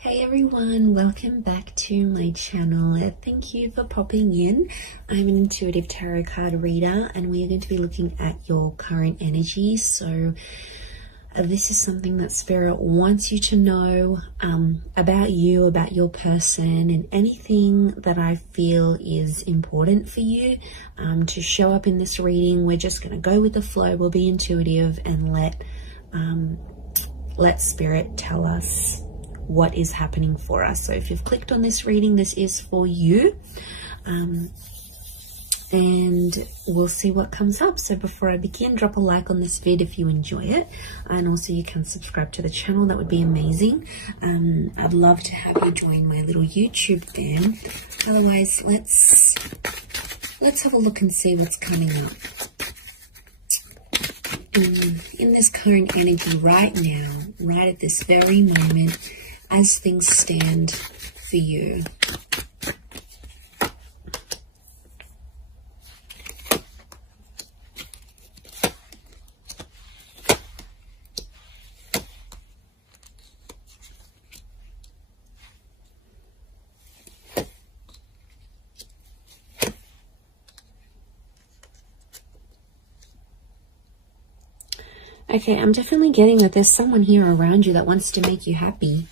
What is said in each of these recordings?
Hey everyone, welcome back to my channel. Thank you for popping in. I'm an intuitive tarot card reader and we are going to be looking at your current energy. So this is something that Spirit wants you to know about you, about your person, and anything that I feel is important for you to show up in this reading. We're just going to go with the flow. We'll be intuitive and let Spirit tell us what is happening for us. So if you've clicked on this reading, this is for you, and we'll see what comes up. So before I begin, drop a like on this vid if you enjoy it, and also you can subscribe to the channel. That would be amazing. I'd love to have you join my little YouTube fam. Otherwise, let's have a look and see what's coming up in this current energy right now, right at this very moment, as things stand for you. Okay, I'm definitely getting that there's someone here around you that wants to make you happy.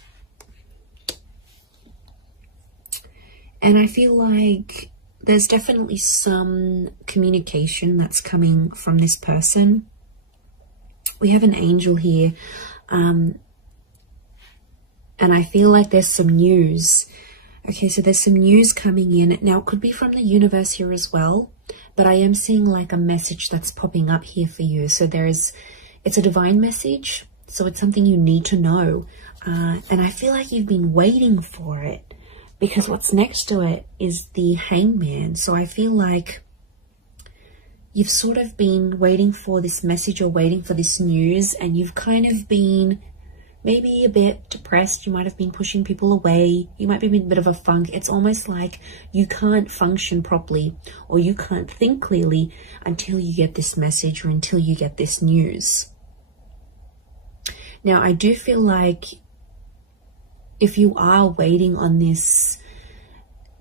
And I feel like there's definitely some communication that's coming from this person. We have an angel here. And I feel like there's some news. Okay, so there's some news coming in. Now, it could be from the universe here as well. But I am seeing like a message that's popping up here for you. So it's a divine message. So it's something you need to know. And I feel like you've been waiting for it, because what's next to it is the Hangman. So I feel like you've sort of been waiting for this message or waiting for this news, and you've kind of been maybe a bit depressed. You might have been pushing people away. You might be in a bit of a funk. It's almost like you can't function properly or you can't think clearly until you get this message or until you get this news. Now, I do feel like if you are waiting on this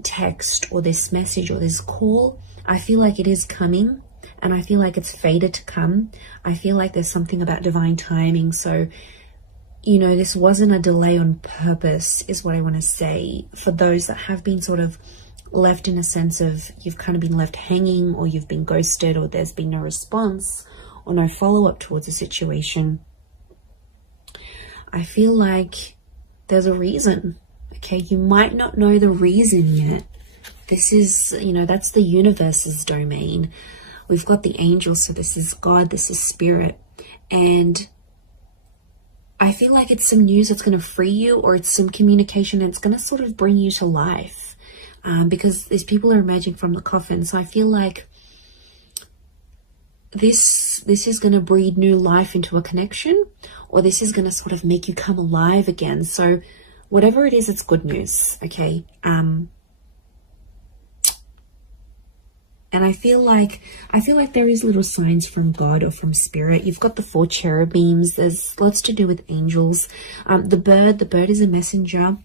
text or this message or this call, I feel like it is coming, and I feel like it's fated to come. I feel like there's something about divine timing. So, you know, this wasn't a delay on purpose, is what I want to say. For those that have been sort of left in a sense of you've kind of been left hanging, or you've been ghosted, or there's been no response or no follow-up towards a situation, I feel like there's a reason. Okay, you might not know the reason yet. This is, you know, that's the universe's domain. We've got the angels, so this is God, this is Spirit. And I feel like it's some news that's going to free you, or it's some communication and it's going to sort of bring you to life. Because these people are emerging from the coffin. So I feel like this is going to breathe new life into a connection, or this is going to sort of make you come alive again. So whatever it is, it's good news. Okay. And I feel like there is little signs from God or from Spirit. You've got the 4 cherubims. There's lots to do with angels. The bird is a messenger.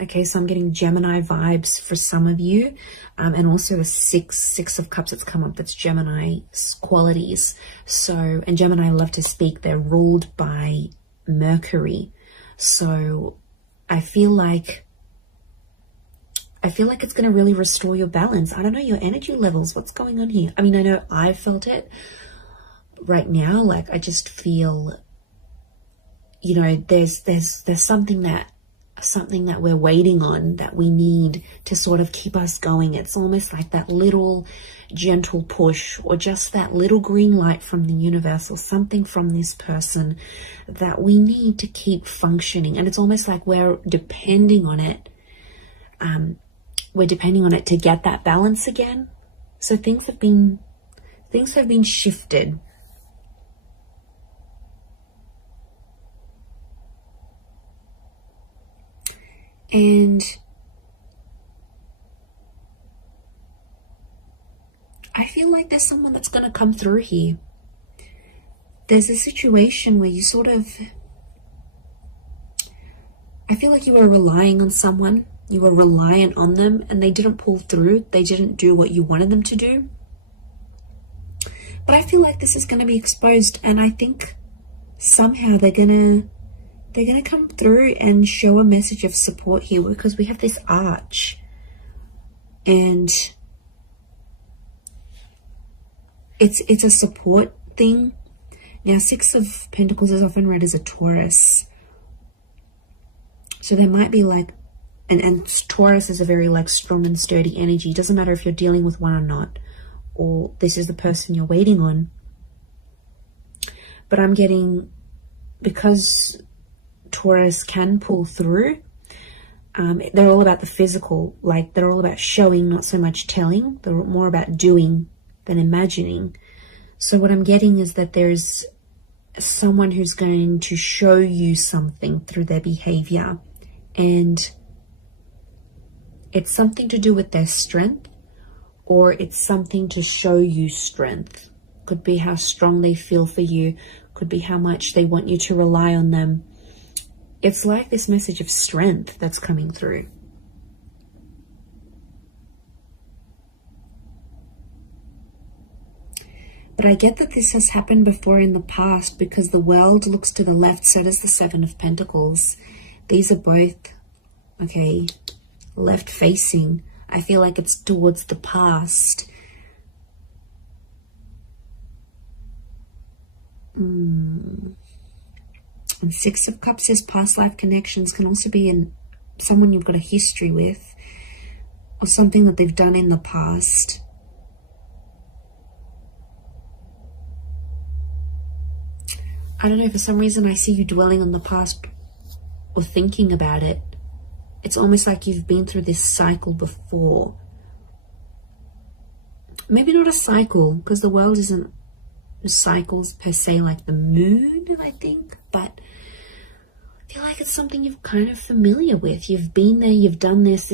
Okay, so I'm getting Gemini vibes for some of you, and also a six of cups that's come up. That's Gemini qualities. So, and Gemini love to speak. They're ruled by Mercury. So I feel like it's going to really restore your balance. I don't know, your energy levels. What's going on here? I mean, I know I felt it right now. Like, I just feel, you know, there's something that we're waiting on, that we need to sort of keep us going. It's almost like that little gentle push, or just that little green light from the universe, or something from this person that we need to keep functioning. And it's almost like we're depending on it. We're depending on it to get that balance again. So things have been shifted. And I feel like there's someone that's going to come through here. There's a situation where you sort of I feel like you were relying on someone, you were reliant on them, and they didn't pull through. They didn't do what you wanted them to do. But I feel like this is going to be exposed, and I think somehow they're gonna come through and show a message of support here, because we have this arch, and it's a support thing. Now, Six of Pentacles is often read as a Taurus, so there might be like, and Taurus is a very like strong and sturdy energy. It doesn't matter if you're dealing with one or not, or this is the person you're waiting on. But I'm getting, because Taurus can pull through, they're all about the physical, like they're all about showing, not so much telling. They're more about doing than imagining. So what I'm getting is that there's someone who's going to show you something through their behavior, and it's something to do with their strength, or it's something to show you strength. Could be how strong they feel for you, could be how much they want you to rely on them. It's like this message of strength that's coming through. But I get that this has happened before in the past, because the World looks to the left, so does the Seven of Pentacles. These are both, okay, left facing. I feel like it's towards the past. And Six of Cups is past life connections. Can also be in someone you've got a history with, or something that they've done in the past. I don't know, for some reason I see you dwelling on the past or thinking about it. It's almost like you've been through this cycle before. Maybe not a cycle, because the world isn't cycles per se, like the moon, I think. But I feel like it's something you're kind of familiar with. You've been there, you've done this.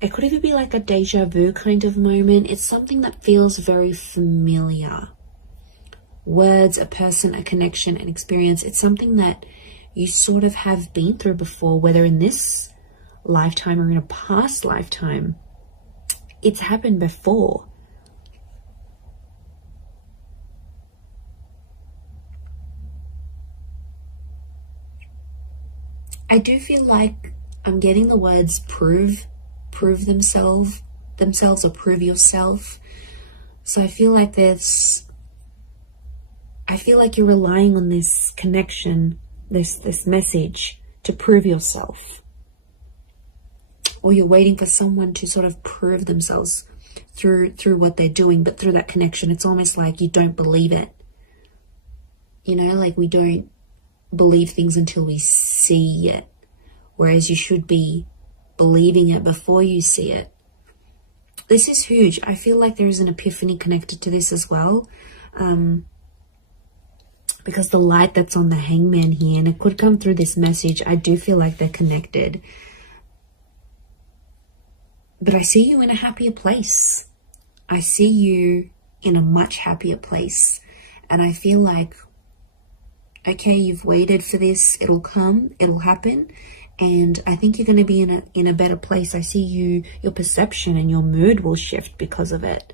It could even be like a deja vu kind of moment. It's something that feels very familiar. Words, a person, a connection, an experience. It's something that you sort of have been through before, whether in this lifetime or in a past lifetime. It's happened before. I do feel like I'm getting the words prove themselves, or prove yourself. So I feel like you're relying on this connection, this message to prove yourself. Or you're waiting for someone to sort of prove themselves through what they're doing, but through that connection, it's almost like you don't believe it. You know, like we don't believe things until we see it, whereas you should be believing it before you see it. This is huge. I feel like there is an epiphany connected to this as well. Because the light that's on the Hangman here, and it could come through this message, I do feel like they're connected. But I see you in a happier place. I see you in a much happier place. And I feel like, okay, you've waited for this. It'll come. It'll happen. And I think you're going to be in a better place. I see your perception and your mood will shift because of it.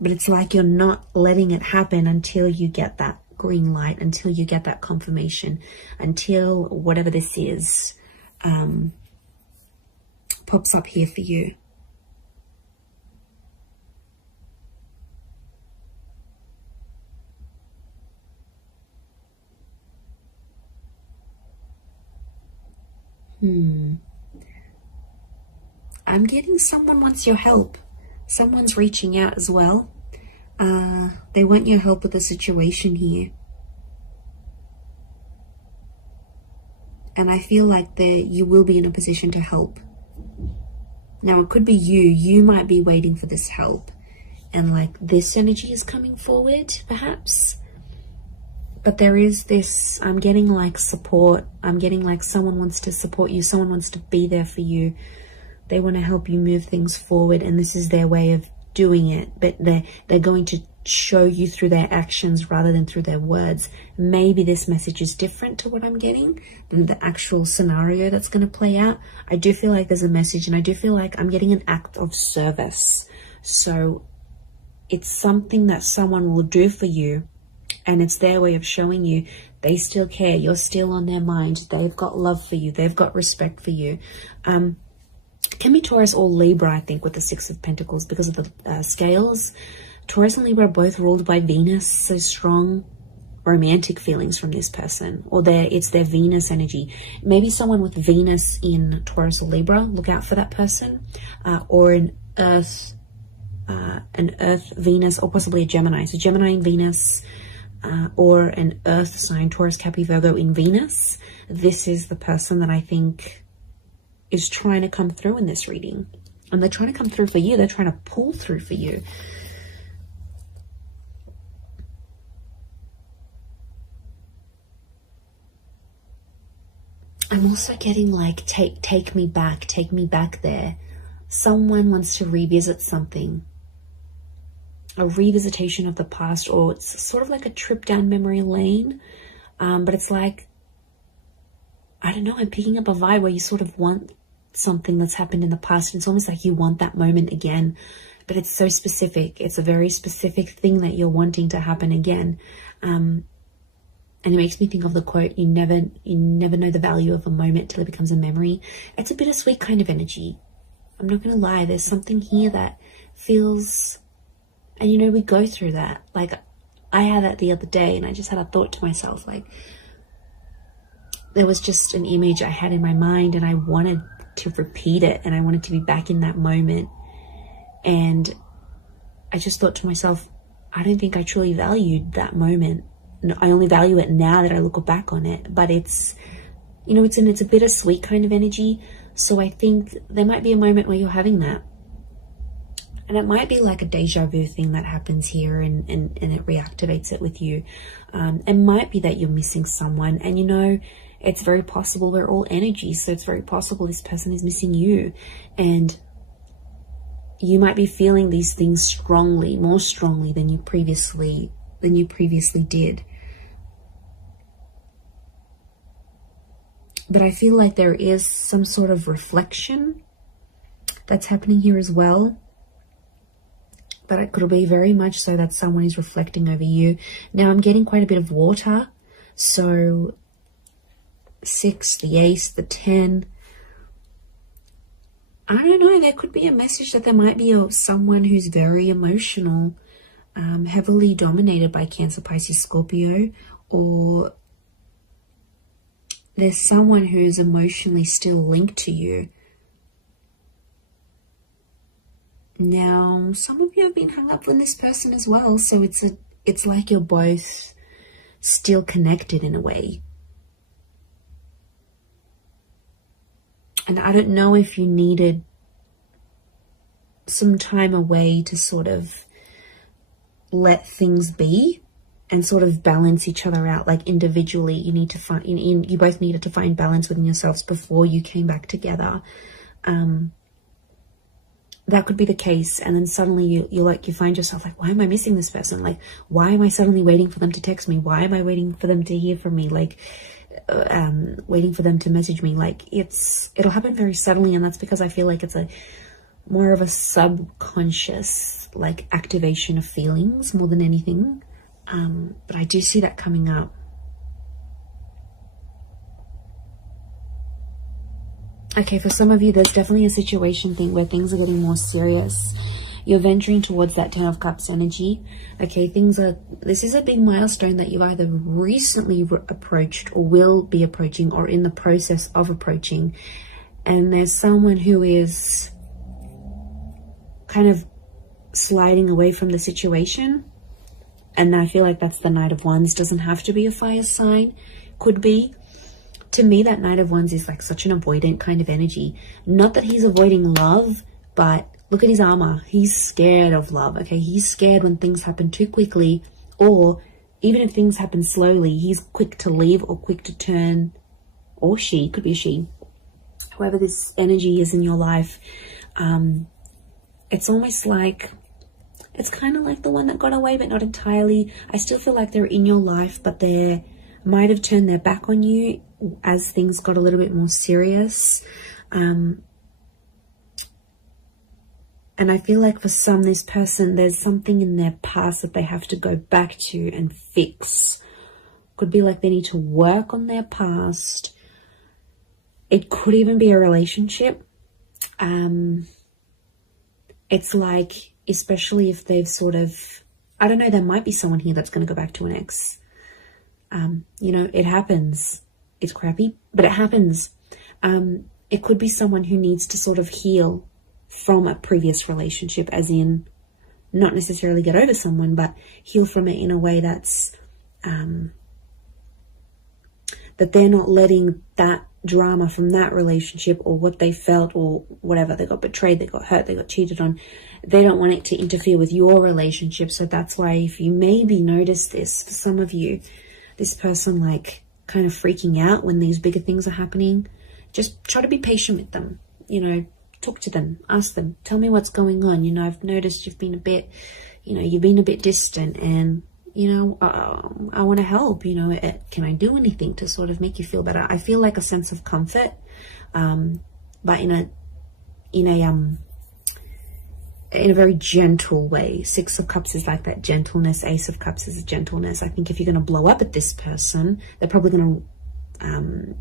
But it's like you're not letting it happen until you get that green light, until you get that confirmation, until whatever this is pops up here for you. I'm getting someone wants your help. Someone's reaching out as well. They want your help with the situation here. And I feel like you will be in a position to help. Now, it could be you might be waiting for this help. And like this energy is coming forward, perhaps. But there is this, I'm getting like support. I'm getting like someone wants to support you. Someone wants to be there for you. They want to help you move things forward. And this is their way of doing it. But they're going to show you through their actions rather than through their words. Maybe this message is different to what I'm getting than the actual scenario that's going to play out. I do feel like there's a message, and I do feel like I'm getting an act of service. So it's something that someone will do for you, and it's their way of showing you they still care. You're still on their mind. They've got love for you. They've got respect for you. Can be Taurus or Libra, I think, with the Six of Pentacles because of the scales. Taurus and Libra are both ruled by Venus, so strong romantic feelings from this person, or it's their Venus energy. Maybe someone with Venus in Taurus or Libra, look out for that person, or an Earth Venus, or possibly a Gemini. So Gemini in Venus, or an Earth sign, Taurus, Capricorn, Virgo in Venus. This is the person that I think is trying to come through in this reading, and they're trying to come through for you. They're trying to pull through for you. I'm also getting like, take me back there. Someone wants to revisit something, a revisitation of the past, or it's sort of like a trip down memory lane. But it's like, I don't know, I'm picking up a vibe where you sort of want something that's happened in the past. It's almost like you want that moment again, but it's so specific. It's a very specific thing that you're wanting to happen again. And it makes me think of the quote, you never know the value of a moment till it becomes a memory. It's a bittersweet kind of energy. I'm not going to lie. There's something here that feels, and you know, we go through that. Like, I had that the other day, and I just had a thought to myself, like, there was just an image I had in my mind, and I wanted to repeat it, and I wanted to be back in that moment. And I just thought to myself, I don't think I truly valued that moment. I only value it now that I look back on it. But it's, you know, it's a bittersweet kind of energy. So I think there might be a moment where you're having that. And it might be like a deja vu thing that happens here, and it reactivates it with you. It might be that you're missing someone, and you know, it's very possible we're all energy. So it's very possible this person is missing you, and you might be feeling these things strongly, more strongly than you previously did. But I feel like there is some sort of reflection that's happening here as well. But it could be very much so that someone is reflecting over you. Now I'm getting quite a bit of water. So 6, the Ace, the 10. I don't know. There could be a message that there might be someone who's very emotional, heavily dominated by Cancer, Pisces, Scorpio, or there's someone who's emotionally still linked to you. Now, some of you have been hung up with this person as well, so it's like you're both still connected in a way. And I don't know if you needed some time away to sort of let things be and sort of balance each other out. Like individually, you need to find, you both needed to find balance within yourselves before you came back together. That could be the case. And then suddenly you find yourself like, why am I missing this person? Like, why am I suddenly waiting for them to text me? Why am I waiting for them to hear from me? Like, waiting for them to message me. Like, it'll happen very suddenly. And that's because I feel like it's more of a subconscious, like, activation of feelings more than anything. But I do see that coming up. Okay, for some of you, there's definitely a situation thing where things are getting more serious. You're venturing towards that 10 of Cups energy. Okay, this is a big milestone that you've either recently approached or will be approaching or in the process of approaching. And there's someone who is kind of sliding away from the situation. And I feel like that's the Knight of Wands. Doesn't have to be a fire sign. Could be. To me, that Knight of Wands is like such an avoidant kind of energy. Not that he's avoiding love, but look at his armor. He's scared of love, okay? He's scared when things happen too quickly, or even if things happen slowly, he's quick to leave or quick to turn, or she, could be a she. Whoever this energy is in your life, it's almost like It's kind of like the one that got away, but not entirely. I still feel like they're in your life, but they might have turned their back on you as things got a little bit more serious. And I feel like for some, this person, there's something in their past that they have to go back to and fix. Could be like they need to work on their past. It could even be a relationship. It's like, especially if they've sort of, I don't know, there might be someone here that's going to go back to an ex. You know, it happens. It's crappy, but it happens. It could be someone who needs to sort of heal from a previous relationship, as in not necessarily get over someone, but heal from it in a way that's that they're not letting that drama from that relationship or what they felt or whatever, they got betrayed, they got hurt, they got cheated on, they don't want it to interfere with your relationship. So that's why, if you maybe notice this, for some of you, this person like kind of freaking out when these bigger things are happening, just try to be patient with them. You know, talk to them, ask them, tell me what's going on. You know, I've noticed you've been a bit, you know, you've been a bit distant, and you know, I want to help. You know, can I do anything to sort of make you feel better? I feel like a sense of comfort, but in a very gentle way. Six of Cups is like that gentleness. Ace of Cups is gentleness. I think if you're going to blow up at this person, they're probably going to,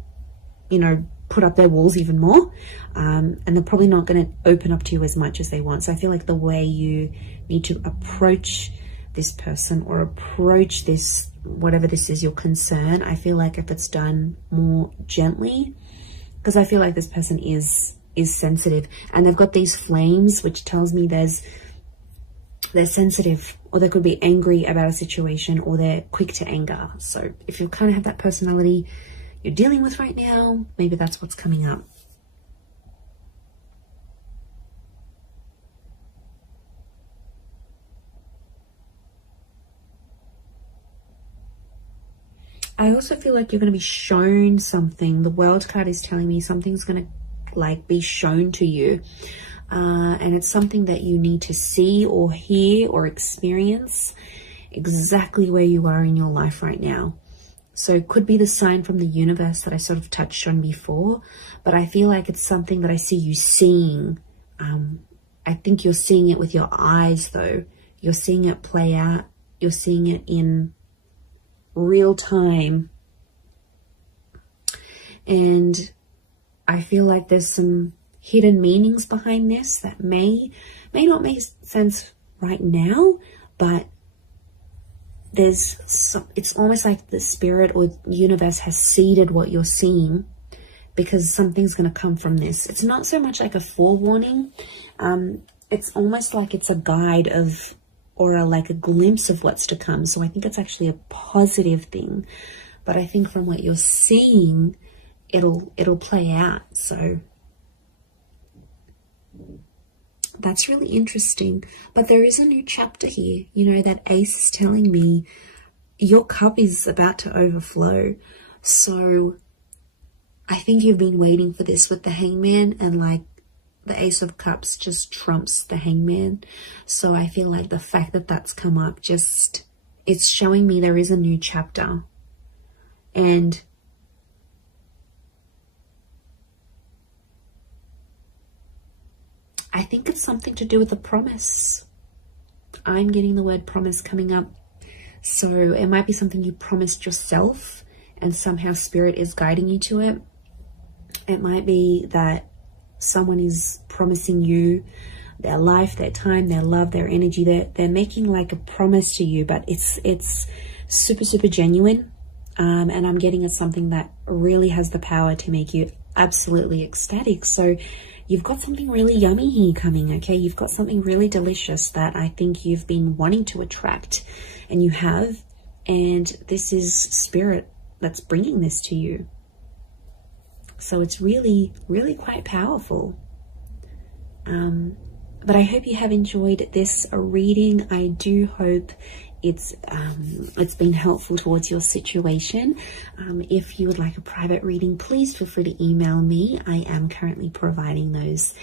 you know, put up their walls even more, and they're probably not going to open up to you as much as they want. So I feel like the way you need to approach this person or approach this, whatever this is, your concern, I feel like if it's done more gently, because I feel like this person is sensitive, and they've got these flames, which tells me they're sensitive, or they could be angry about a situation, or they're quick to anger. So if you kind of have that personality you're dealing with right now, maybe that's what's coming up. I also feel like you're going to be shown something. The World card is telling me something's going to like be shown to you, and it's something that you need to see or hear or experience exactly where you are in your life right now. So it could be the sign from the universe that I sort of touched on before, but I feel like it's something that I see you seeing. I think you're seeing it with your eyes though. You're seeing it play out. You're seeing it in real time. And I feel like there's some hidden meanings behind this that may not make sense right now, but it's almost like the spirit or universe has seeded what you're seeing, because something's going to come from this. It's not so much like a forewarning. It's almost like it's a guide of, or like a glimpse of what's to come. So I think it's actually a positive thing, but I think from what you're seeing, it'll play out. So that's really interesting. But there is a new chapter here. You know, that ace is telling me your cup is about to overflow. So I think you've been waiting for this with the Hangman, and like the Ace of Cups just trumps the Hangman. So I feel like the fact that that's come up, just, it's showing me there is a new chapter. And I think it's something to do with a promise. I'm getting the word promise coming up. So it might be something you promised yourself, and somehow spirit is guiding you to it. It might be that someone is promising you their life, their time, their love, their energy. They're making like a promise to you, but it's super, super genuine. And I'm getting it's something that really has the power to make you absolutely ecstatic. So you've got something really yummy here coming, okay? You've got something really delicious that I think you've been wanting to attract, and you have. And this is spirit that's bringing this to you. So it's really, really quite powerful. But I hope you have enjoyed this reading. I do hope it's been helpful towards your situation. If you would like a private reading, please feel free to email me. I am currently providing those.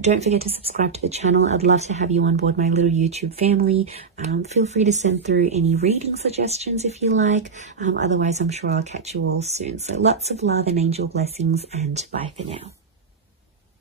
Don't forget to subscribe to the channel. I'd love to have you on board my little YouTube family. Feel free to send through any reading suggestions if you like. Otherwise, I'm sure I'll catch you all soon. So lots of love and angel blessings, and bye for now.